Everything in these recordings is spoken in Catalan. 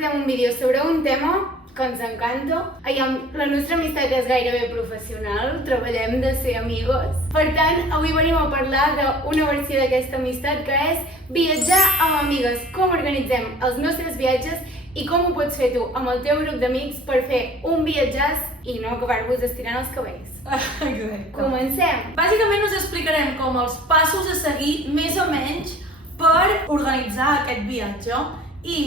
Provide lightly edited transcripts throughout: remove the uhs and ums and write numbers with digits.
portem un vídeo sobre un tema que ens encanta. La nostra amistat és gairebé professional, treballem de ser amigos. Per tant, avui venim a parlar d'una versió d'aquesta amistat que és viatjar amb amigues. Com organitzem els nostres viatges i com ho pots fer tu amb el teu grup d'amics per fer un viatjàs i no acabar-vos estirant els cabells. Exacte. Comencem! Bàsicament us explicarem com els passos a seguir, més o menys, per organitzar aquest viatge. I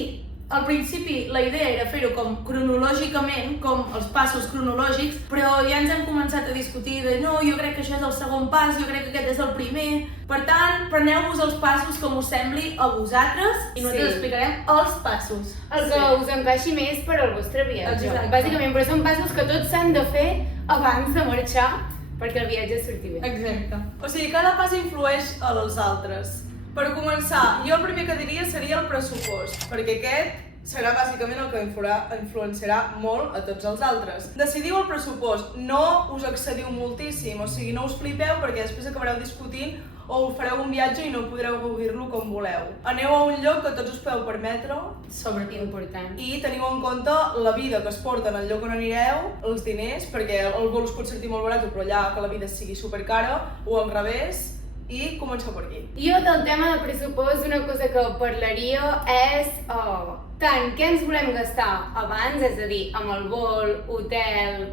al principi la idea era fer-ho com cronològicament, com els passos cronològics, però ja ens hem començat a discutir de no, jo crec que això és el segon pas, jo crec que aquest és el primer. Per tant, preneu-vos els passos com us sembli a vosaltres i nosaltres explicarem els passos. El que us encaixi més per al vostre viatge. Exacte. Bàsicament, però són passos que tots s'han de fer abans de marxar perquè el viatge surti bé. Exacte. O sigui, cada pas influeix a els altres. Per començar, jo el primer que diria seria el pressupost, perquè aquest serà bàsicament el que influenciarà molt a tots els altres. Decidiu el pressupost, no us excediu moltíssim, o sigui, no us flipeu perquè després acabareu discutint o fareu un viatge i no podreu gaudir-lo com voleu. Aneu a un lloc que tots us podeu permetre, Sobretot. Important. i teniu en compte la vida que es porta en el lloc on anireu, els diners, perquè el vol us pot sortir molt barat, però allà que la vida sigui supercara, o al revés, i comenceu per aquí. Jo del tema de pressupost una cosa que parlaria és tant què ens volem gastar abans, és a dir, amb el vol, hotel,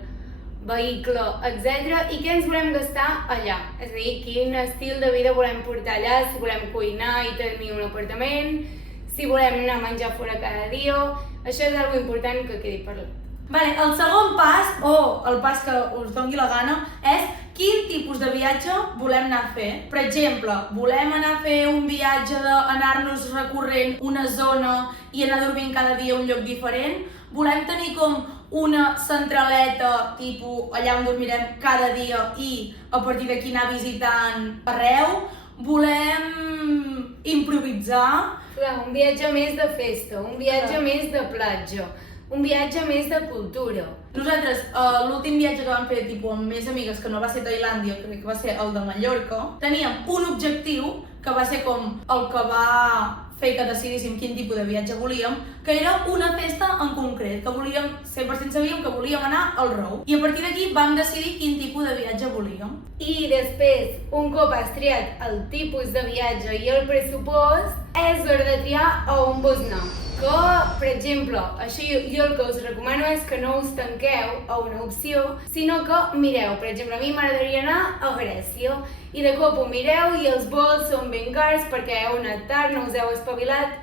vehicle, etc. i què ens volem gastar allà, és a dir, quin estil de vida volem portar allà, si volem cuinar i tenir un apartament, si volem anar a menjar fora cada dia, això és algo important que quedi parlat. Vale, el segon pas, o el pas que us doni la gana, és quin tipus de viatge volem anar a fer. Per exemple, volem anar a fer un viatge d'anar-nos recorrent una zona i anar dormint cada dia a un lloc diferent? Volem tenir com una centraleta, tipus allà on dormirem cada dia i a partir d'aquí anar visitant arreu? Volem improvisar? Clar, un viatge més de festa, un viatge més de platja, un viatge més de cultura. Nosaltres, l'últim viatge que vam fer amb més amigues, que no va ser Tailàndia, crec que va ser el de Mallorca, teníem un objectiu que va ser com el que va fer que decidíssim quin tipus de viatge volíem, que era una festa en concret, que volíem, 100% sabíem que volíem anar al Rou. I a partir d'aquí vam decidir quin tipus de viatge volíem. I després, un cop has triat el tipus de viatge i el pressupost, és l'hora de triar a on vols anar. Que, per exemple, això jo el que us recomano és que no us tanqueu a una opció, sinó que mireu. Per exemple, a mi m'agradaria anar a Grècia i de cop ho mireu i els vols són ben cars perquè heu anat tard, no us heu espavilat.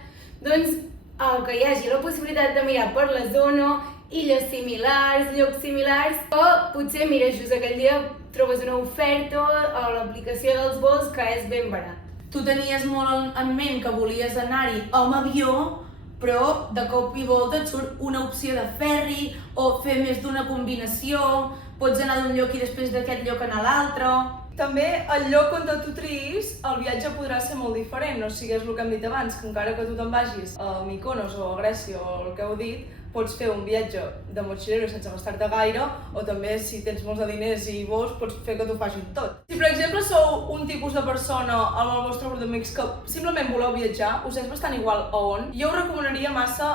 Doncs que hi hagi la possibilitat de mirar per la zona, illes similars, llocs similars, o potser mires just aquell dia, trobes una oferta a l'aplicació dels vols que és ben barat. Tu tenies molt en ment que volies anar-hi amb avió, però de cop i volta et surt una opció de ferri o fer més d'una combinació, pots anar d'un lloc i després d'aquest lloc anar a l'altre. També el lloc on tu triïs, el viatge podrà ser molt diferent, no sigues el que hem dit abans, que encara que tu te'n vagis a Mykonos o a Grècia o el que heu dit, pots fer un viatge de motxilero sense gastar-te gaire, o també si tens molts de diners i vols, pots fer que t'ho facin tot. Si per exemple sou un tipus de persona amb el vostre grup d'amics que simplement voleu viatjar, us és bastant igual a on, jo us recomanaria massa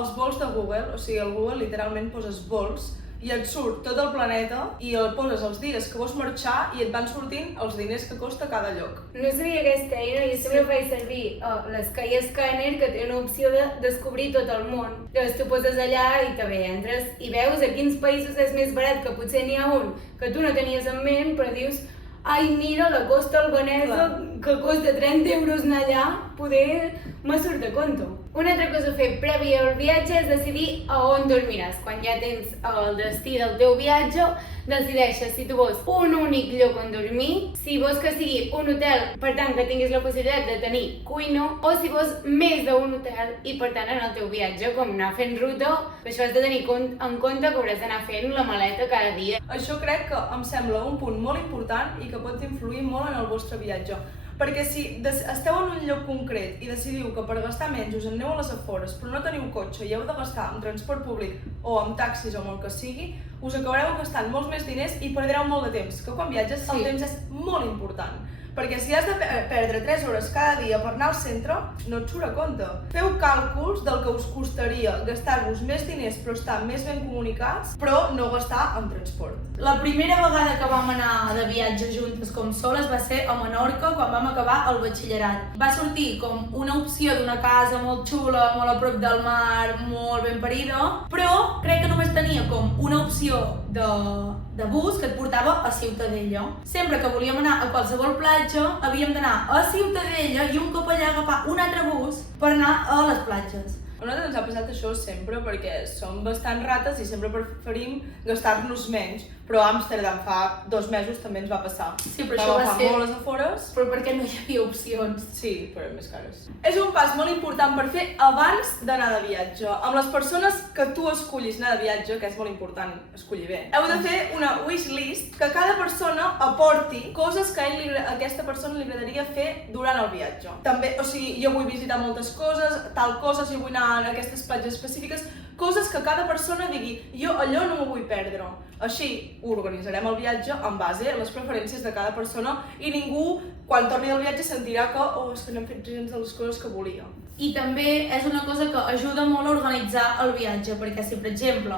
els vols de Google, o sigui, al Google literalment poses vols, i et surt tot el planeta i el poses els dies que vols marxar i et van sortint els diners que costa cada lloc. No sabia aquesta eina, jo sempre faig servir l'Skyscanner, que té una opció de descobrir tot el món. Llavors tu poses allà i també entres i veus a quins països és més barat, que potser n'hi ha un que tu no tenies en ment, però dius ai, mira, la costa albanesa, que costa 30 euros anar allà, poder me surt a compte. Una altra cosa a fer prèvia al viatge és decidir a on dormiràs. Quan ja tens el destí del teu viatge, decideixes si tu vols un únic lloc on dormir, si vols que sigui un hotel, per tant que tinguis la possibilitat de tenir cuina, o si vols més d'un hotel i per tant en el teu viatge, com anar fent ruta, que això has de tenir en compte que hauràs d'anar fent la maleta cada dia. Això crec que em sembla un punt molt important i que pot influir molt en el vostre viatge. Perquè si esteu en un lloc concret i decidiu que per gastar menys us aneu a les afores però no teniu cotxe i heu de gastar en transport públic o amb taxis o amb el que sigui, us acabareu gastant molts més diners i perdreu molt de temps, que quan viatges el temps és molt important. Perquè si has de perdre 3 hores cada dia per anar al centre, no et surt a compte. Feu càlculs del que us costaria gastar-vos més diners però estar més ben comunicats, però no gastar en transport. La primera vegada que vam anar de viatge juntes com soles va ser a Menorca quan vam acabar el batxillerat. Va sortir com una opció d'una casa molt xula, molt a prop del mar, molt ben parida, però crec que només tenia com una opció de bus que et portava a Ciutadella. Sempre que volíem anar a qualsevol platja havíem d'anar a Ciutadella i un cop allà agafar un altre bus per anar a les platges. A nosaltres ens ha passat això sempre perquè som bastant rates i sempre preferim gastar-nos menys, però a Amsterdam fa 2 mesos també ens va passar. Sí, però això va ser... molt les afores. Però perquè no hi havia opcions. Sí, però eren més cares. És un pas molt important per fer abans d'anar de viatge. Amb les persones que tu escollis anar de viatge, que és molt important escollir bé, heu de fer una wishlist que cada persona aporti coses que a aquesta persona li agradaria fer durant el viatge. També, o sigui, jo vull visitar moltes coses, tal cosa, si vull anar a aquestes platges específiques, coses que cada persona digui, jo allò no m'ho vull perdre. Així organitzarem el viatge en base a les preferències de cada persona i ningú, quan torni del viatge, sentirà que és que no hem fet gens de les coses que volia. I també és una cosa que ajuda molt a organitzar el viatge, perquè si, per exemple,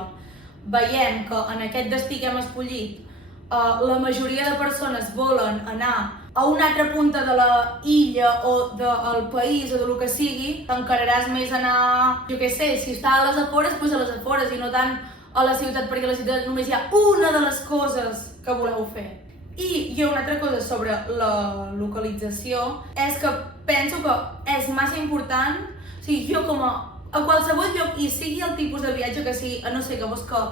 veiem que en aquest destí que hem escollit la majoria de persones volen anar a una altra punta de la illa o del país o del que sigui, t'encararàs més a anar, jo què sé, si està a les afores, doncs a les afores i no tant a la ciutat, perquè a la ciutat només hi ha una de les coses que voleu fer. I hi ha una altra cosa sobre la localització, és que penso que és massa important, o sigui, jo com a qualsevol lloc, i sigui el tipus de viatge que sigui, a no ser que vols que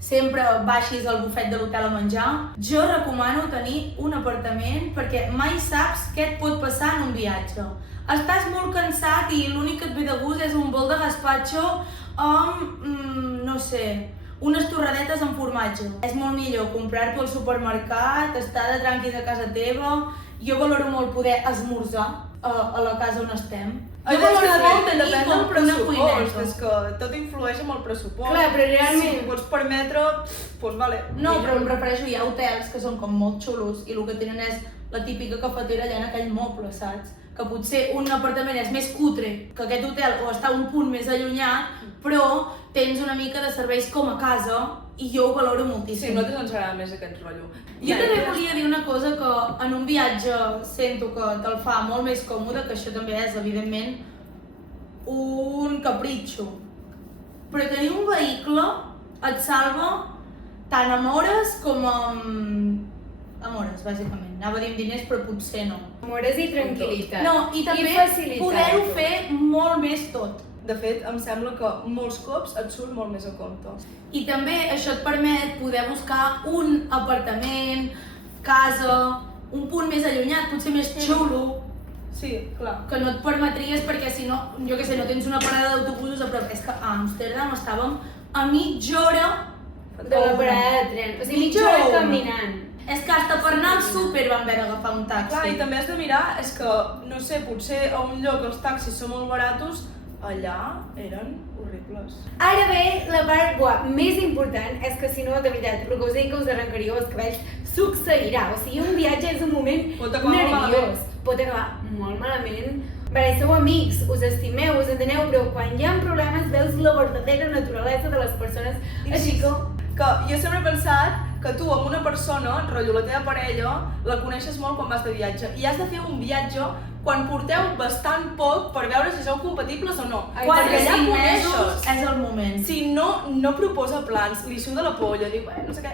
sempre baixis al bufet de l'hotel a menjar, jo recomano tenir un apartament perquè mai saps què et pot passar en un viatge. Estàs molt cansat i l'únic que et ve de gust és un bol de gazpacho amb, no sé, unes torradetes amb formatge. És molt millor comprar-t'ho al supermercat, estar de tranquil a casa teva. Jo valoro molt poder esmorzar a la casa on estem. Jo valoro molt tenir com una cuineta. És que tot influeix amb el pressupost. Clar, però realment... Si t'ho pots permetre, doncs vale. No, però em refereixo, hi ha hotels que són com molt xulos i el que tenen és la típica cafetera allà en aquell moble, saps? Que potser un apartament és més cutre que aquest hotel o està un punt més allunyat, però tens una mica de serveis com a casa i jo ho valoro moltíssim. Sí, a nosaltres ens agrada més aquest rotllo. Jo també volia dir una cosa que en un viatge sento que te'l fa molt més còmode, que això també és, evidentment, un capritxo. Però tenir un vehicle et salva tant amb hores com amb hores, bàsicament. Anava a dir amb diners, però potser no. Amb hores i tranquil·litat. No, i també poder-ho fer molt més tot. De fet, em sembla que molts cops et surt molt més a compte. I també això et permet poder buscar un apartament, casa, un punt més allunyat, potser més xulo, Sí, clar. que no et permetries perquè si no, jo què sé, no tens una parada d'autobusos a prop. És que a Amsterdam estàvem a mitja hora de la parada de tren, o sigui, mitja hora caminant. És que hasta per anar al súper vam haver d'agafar un taxi. Clar, i també has de mirar, és que, no sé, potser a un lloc els taxis són molt baratos, allà eren horribles. Ara bé, la part més important és que si no, de veritat, el que us dic que us arrencaríeu els cabells succeirà. O sigui, un viatge és un moment Pot acabar molt nerviós. malament. Pot acabar molt malament. Vale, sou amics, us estimeu, us enteneu, però quan hi ha problemes veus la verdadera naturalesa de les persones. Així que... Jo sempre he pensat que tu amb una persona, rotllo la teva parella, la coneixes molt quan vas de viatge i has de fer un viatge quan porteu bastant poc per veure si sou compatibles o no. Quatre Perquè o allà 5 coneixes. mesos és el moment. Si no proposa plans, li suda la polla, diu, no sé què,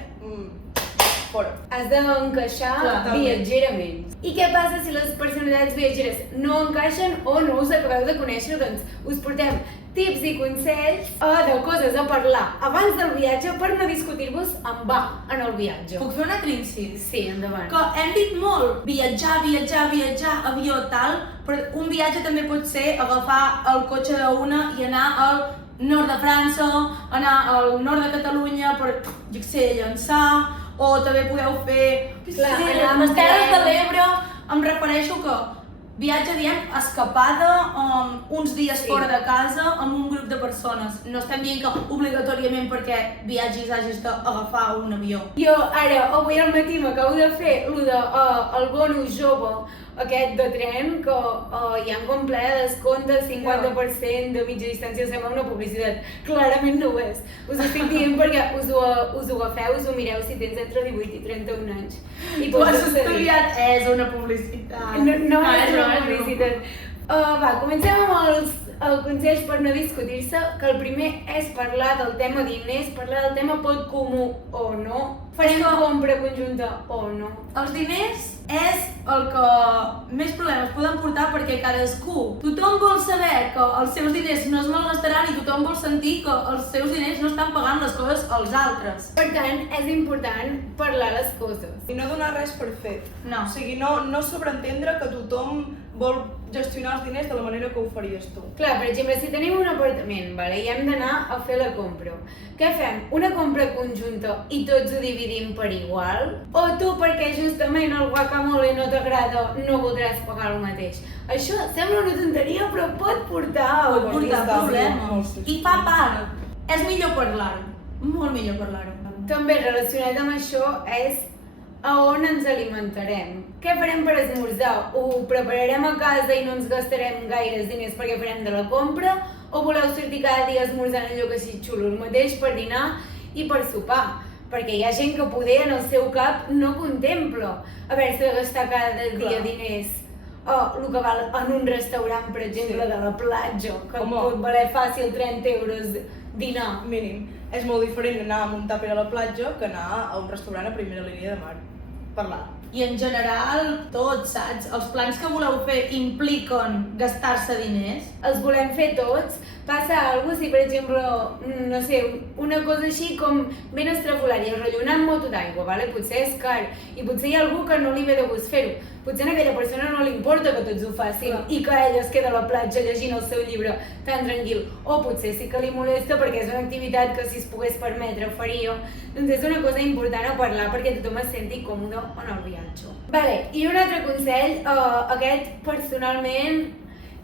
fora. Has d'encaixar Totalment. viatgerament. I què passa si les personalitats viatgeres no encaixen o no us acabeu de conèixer? Doncs us portem tips i consells de coses a parlar abans del viatge per no discutir-vos en va en el viatge. Puc fer un altre incís? Sí, endavant. Que hem dit molt viatjar, avió, tal, però un viatge també pot ser agafar el cotxe d'una i anar al nord de França, anar al nord de Catalunya per, jo què sé, llançar, o també podeu fer Clar, sí, anar amb les Terres de tren. l'Ebre. Em refereixo que Viatge, diem, escapada, uns dies Sí. fora de casa, amb un grup de persones. No estem dient que obligatòriament perquè viatgis hagis d'agafar un avió. Jo ara, avui al matí m'acabo de fer el bonus jove, aquest de tren, que hi ha com ple de descompte, 50% de mitja distància, sembla una publicitat. Clarament no ho és. Us ho estic dient perquè us ho agafeu, us ho mireu si tens entre 18 i 31 anys. I Tu pots has accedir. estudiat, és una publicitat. No és una no. publicitat. Va, comencem amb els consells per no discutir-se, que el primer és parlar del tema diners, parlar del tema pot comú o no, farem compra conjunta o no. Els diners és el que més problemes poden portar perquè tothom vol saber que els seus diners no es malgastaran i tothom vol sentir que els seus diners no estan pagant les coses als altres. Per tant, és important parlar les coses. I no donar res per fet. No. O sigui, no sobreentendre que tothom vol gestionar els diners de la manera que ho faries tu. Clar, per exemple, si tenim un apartament, vale, i hem d'anar a fer la compra, què fem? Una compra conjunta i tots ho dividim per igual? O tu, perquè justament el guacamole no t'agrada, no voldràs pagar el mateix? Això sembla una tonteria, però pot portar Pot portar està, problemes. sí. I fa part. És millor parlar-ho. Molt millor parlar-ho. També relacionat amb això és a on ens alimentarem. Què farem per esmorzar? Ho prepararem a casa i no ens gastarem gaires diners perquè farem de la compra? O voleu sortir cada dia esmorzant allò que sigui xulo, el mateix per dinar i per sopar? Perquè hi ha gent que poder en el seu cap no contempla haver-se de gastar cada dia diners. El que val en un restaurant, per exemple, de la platja, que pot valer fàcil 30 euros dinar. Mínim. És molt diferent anar a un tàper a la platja que anar a un restaurant a primera línia de mar. Parlar. I en general, tots, saps? Els plans que voleu fer impliquen gastar-se diners. Els volem fer tots. Passa alguna cosa, si per exemple, no sé, una cosa així com ben estrafolària, rotllo, anar amb moto d'aigua, vale? Potser és car, i potser hi ha algú que no li ve de gust fer-ho. Potser a aquella persona no li importa que tots ho facin i que ella es queda a la platja llegint el seu llibre tan tranquil. O potser sí que li molesta perquè és una activitat que si es pogués permetre faria. Doncs és una cosa important a parlar perquè tothom es senti còmode en el viatge. Vale, i un altre consell, aquest personalment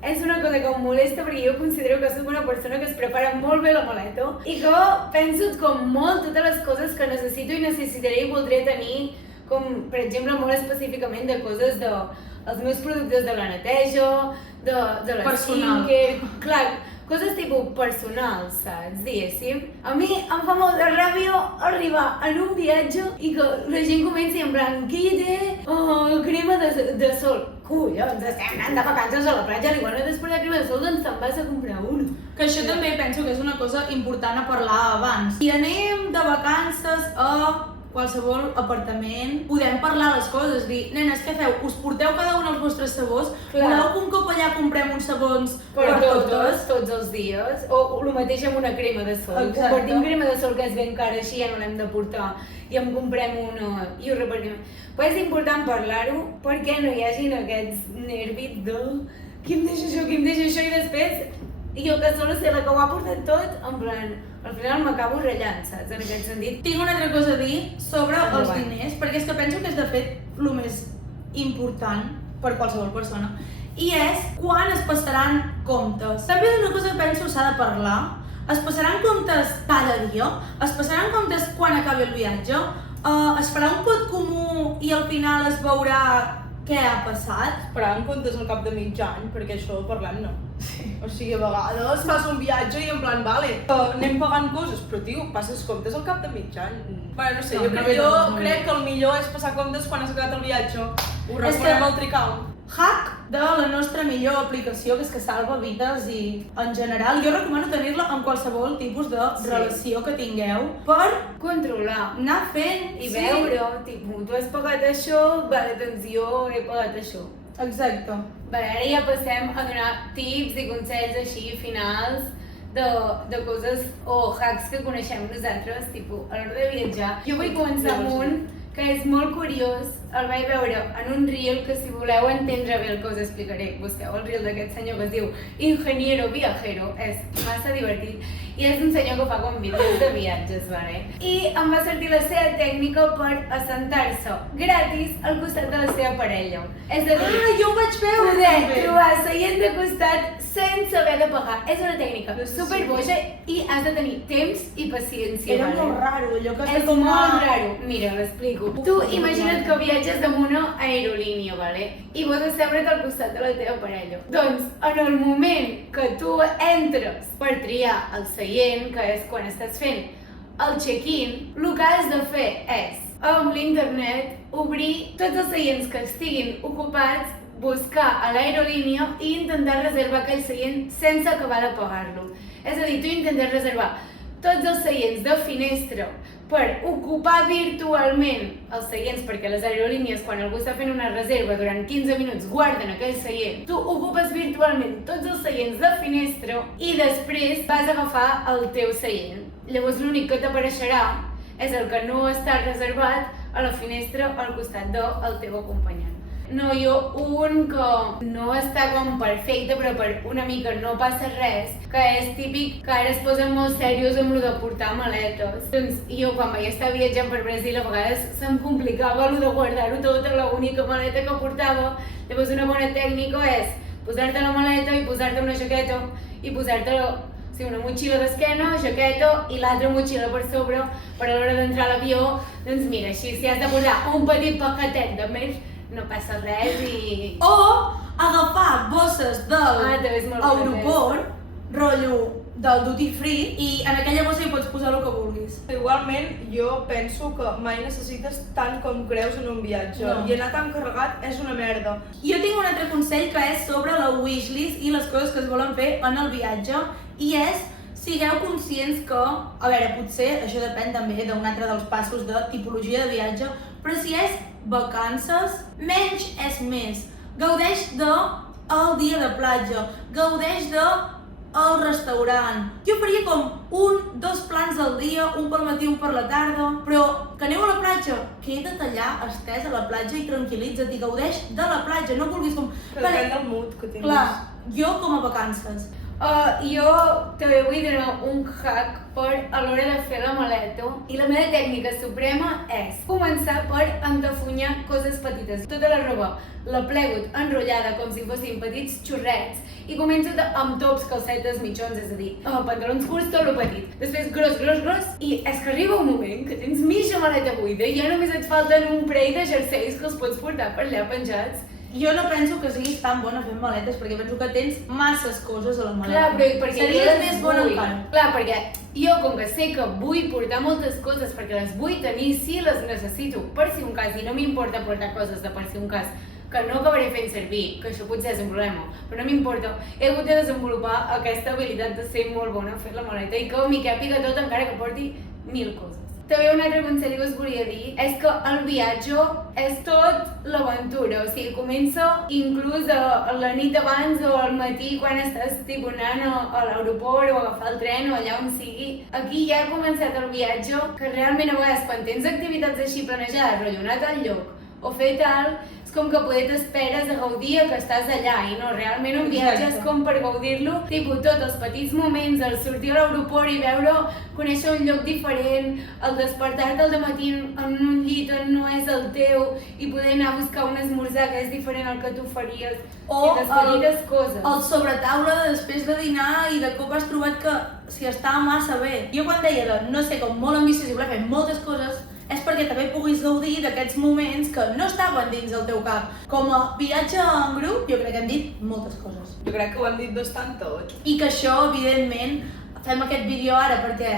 és una cosa que em molesta perquè jo considero que soc una persona que es prepara molt bé la maleta i que penso com molt totes les coses que necessito i necessitaré i voldré tenir, com per exemple molt específicament de coses dels meus productes de la neteja, de la skincare, clar, coses tipus personals, saps, diguéssim. A mi em fa molt de ràbia arribar en un viatge i que la gent comenci en plan, què hi té? Crema de sol. Collons, estem anant de vacances a la platja, igual no després de crema de sol, doncs te'n vas a comprar una. Que això també penso que és una cosa important a parlar abans. Si anem de vacances a qualsevol apartament, podem parlar les coses, dir, nenes, què feu? Us porteu cada un els vostres sabors? Voleu que un cop allà comprem uns sabons per totes, tots els dies? O el mateix amb una crema de sol. Compartim crema de sol que és ben cara, així ja no l'hem de portar i en comprem una i ho repartim. Però és important parlar-ho perquè no hi hagin aquests nervis de qui em deixa això i després jo que solo sé la que ho ha portat tot, en plan, al final m'acabo ratllant, saps, en aquest sentit. Tinc una altra cosa a dir sobre els diners, perquè és que penso que és de fet el més important per qualsevol persona. I és quan es passaran comptes. També és una cosa que penso s'ha de parlar. Es passaran comptes cada dia? Es passaran comptes quan acabi el viatge? Es farà un pot comú i al final es veurà què ha passat? Esperar en comptes al cap de mig any, perquè això ho parlem, no? O sigui, a vegades fas un viatge i en plan, vale, anem pagant coses, però tio, passes comptes al cap de mig any. Bueno, no sé, jo crec que el millor és passar comptes quan has acabat el viatge. Ho recorrem al Tricount. Hack de la nostra millor aplicació, que és que salva vides i en general jo recomano tenir-la en qualsevol tipus de relació que tingueu per controlar, anar fent i veure, tipus, tu has pagat això, vale, doncs jo he pagat això. Exacte. Vale, ara ja passem a donar tips i consells així finals de coses o hacks que coneixem nosaltres, tipus, a l'hora de viatjar. Jo vull començar amb un que és molt curiós. El vaig veure en un reel que, si voleu entendre bé el que us explicaré, busqueu el reel d'aquest senyor que es diu Ingeniero Viajero, és massa divertit, i és un senyor que fa com vídeos de viatges, vale? I em va sortir la seva tècnica per assentar-se gratis al costat de la seva parella. És a dir, jo ho vaig veure! poder trobar seient de costat sense haver de pagar. És una tècnica superboja i has de tenir temps i paciència. Era vale? molt raro, allò que És molt raro. Mira, l'explico. Tu imagina't que viatges amb una aerolínia, vale? I vols asseure't al costat de la teva parella. Doncs, en el moment que tu entres per triar el seient, que és quan estàs fent el check-in, el que has de fer és, amb l'internet, obrir tots els seients que estiguin ocupats, buscar a l'aerolínia i intentar reservar aquell seient sense acabar de pagar-lo. És a dir, tu intentes reservar tots els seients de finestra per ocupar virtualment els seients, perquè les aerolínies, quan algú està fent una reserva durant 15 minuts, guarden aquell seient. Tu ocupes virtualment tots els seients de finestra i després vas a agafar el teu seient. Llavors l'únic que t'apareixerà és el que no està reservat a la finestra al costat del teu acompanyant. No, jo un que no està com perfecte, però per una mica no passa res, que és típic que ara es posen molt serios amb lo de portar maletes. Doncs jo quan vaig estar viatjant per Brasil a vegades se'm complicava lo de guardar-ho tot a l'única maleta que portava. Llavors una bona tècnica és posar-te la maleta i posar-te una jaqueta i posar-te una motxilla d'esquena, jaqueta i l'altra motxilla per sobre per a l'hora d'entrar a l'avió. Doncs mira, així si has de posar un petit paquetet de més, no passa res i... O agafar bosses del aeroport, rotllo del duty free, i en aquella bossa hi pots posar el que vulguis. Igualment, jo penso que mai necessites tant com creus en un viatge. No. I anar tan carregat és una merda. Jo tinc un altre consell que és sobre la wishlist i les coses que es volen fer en el viatge, i és sigueu conscients que, a veure, potser això depèn també d'un altre dels passos de tipologia de viatge, però si és vacances, menys és més. Gaudeix del dia de platja, gaudeix del restaurant. Jo faria com 2 plans al dia, un pel matí, un per la tarda, però que aneu a la platja, queda't allà estès a la platja i tranquil·litza't i gaudeix de la platja, no vulguis com... Però depèn del mood que tinguis. Clar, jo com a vacances. Jo també vull donar un hack per a l'hora de fer la maleta, i la meva tècnica suprema és començar per entafunyar coses petites. Tota la roba la plego enrotllada com si fossin petits xurrets i començo amb tops, calcetes, mitjons, és a dir, pantalons curts, tot lo petit. Després gros, i és que arriba un moment que tens mitja maleta buida i ja només et falten un parell de jerseis que els pots portar per allà penjats. Jo no penso que siguis tan bona fent maletes, perquè penso que tens masses coses a la maleta. Clar, però perquè series més bona encara. Clar, perquè jo, com que sé que vull portar moltes coses, perquè les vull tenir si les necessito, per si un cas, i no m'importa portar coses de per si un cas, que no acabaré fent servir, que això potser és un problema, però no m'importa. He hagut de desenvolupar aquesta habilitat de ser molt bona fent la maleta i que m'hi càpiga tot encara que porti 1000 coses. També un altre consell que us volia dir és que el viatge és tot l'aventura, o sigui, comença inclús a la nit abans o al matí quan estàs anant a l'aeroport o a agafar el tren o allà on sigui. Aquí ja ha començat el viatge, que realment a vegades quan tens activitats així planejades, rotllo anar a tal lloc o fer tal, és com que poder t'esperes a gaudir que estàs allà, i no, realment un viatge és com per gaudir-lo, tipus tots els petits moments, el sortir a l'aeroport i veure, conèixer un lloc diferent, el despertar-te al matí en un llit on no és el teu i poder anar a buscar un esmorzar que és diferent al que tu faries, o les petites coses. El sobretaula després de dinar i de cop has trobat que si estava massa bé. Jo quan deia de no sé, com molt ambiciós i voler fer moltes coses, és perquè també puguis gaudir d'aquests moments que no estaven dins del teu cap. Com a viatge en grup, jo crec que hem dit moltes coses. Jo crec que ho hem dit bastant tot. I que això, evidentment, fem aquest vídeo ara perquè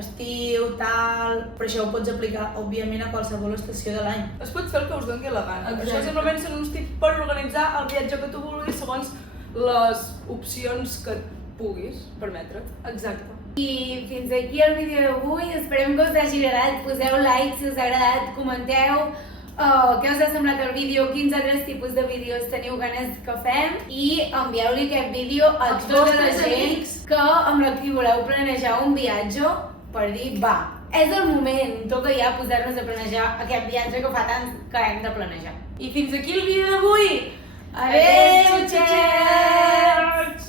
estiu, tal... Però això ho pots aplicar, òbviament, a qualsevol estació de l'any. Es pot fer el que us doni la gana. Exacte. Això simplement són uns tips per organitzar el viatge que tu vulguis segons les opcions que puguis permetre't. Exacte. I fins aquí el vídeo d'avui, esperem que us hagi agradat, poseu like si us ha agradat, comenteu què us ha semblat el vídeo, quins altres tipus de vídeos teniu ganes que fem, i envieu-li aquest vídeo a tota la gent que amb la qui voleu planejar un viatge per dir, va, és el moment, toca ja posar-nos a planejar aquest viatge que fa tant que hem de planejar. I fins aquí el vídeo d'avui! Adéu, Adéu, xutxet!